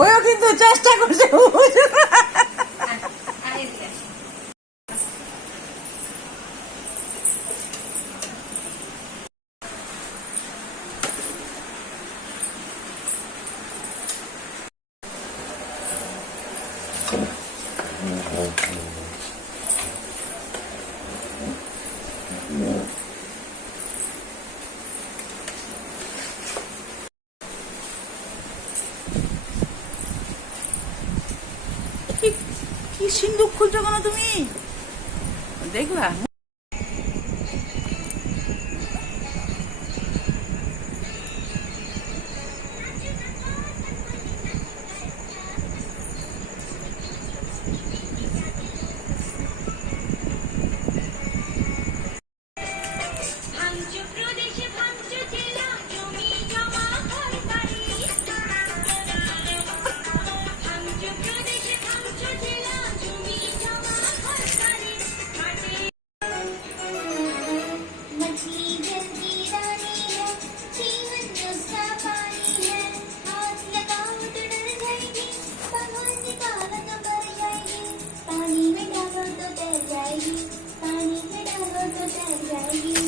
ওও কিন্তু চেষ্টা করছে। কি সিন্দুক খুলছো কেন তুমি? দেখলা पानी में डालो तो तैर जाएगी, पानी में डालो तो तैर जाएगी।